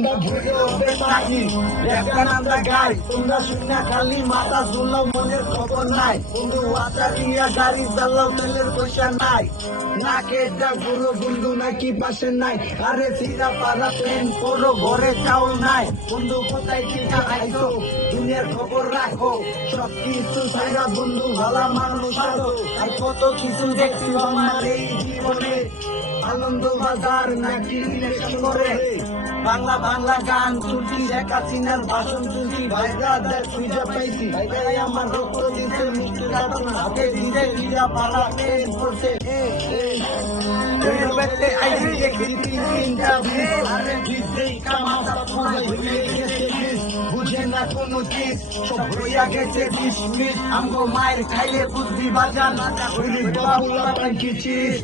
আমরা ভুলে উঠবে পাখি একটা আমরা গাই তোমরা শুনে খালি মাথা ঝুলাও মনের খবর নাই বন্ধু আচারিয়া গাড়ি চালাও তেলের পয়সা নাই নাকে যা গুরু বন্ধু নাকি পাশে নাই আরে সিরা পাড়া প্লেন করো ঘরে চাউল নাই বন্ধু কোথায় ঠিকা আইছো দুনিয়ার খবর রাখো সব কিছু সাইরা বন্ধু ভালা মানুষ আছো আর কত কিছু দেখছি আমার এই জীবনে আনন্দ বাজার নাকি ইলেকশন করে বাংলা বাংলা গান শুনছি শেখ হাসিনার ভাষণ শুনছি ভাইরা দেখ খুঁজে পাইছি ভাই আমার রক্ত দিতে মুক্তি দাঁড়ান হাতে দিতে দিয়া পালা প্লেন করছে আইসি দেখি তিনটা আরে ভিড়েই কামাতা পুরো ভুলে গেছে বুঝে না কোনো চিজ সব হইয়া গেছে ডিসমিস আমগো মায়ের খাইলে বুঝবি বাজান হইলি বাবুলা টাঙ্কি চিজ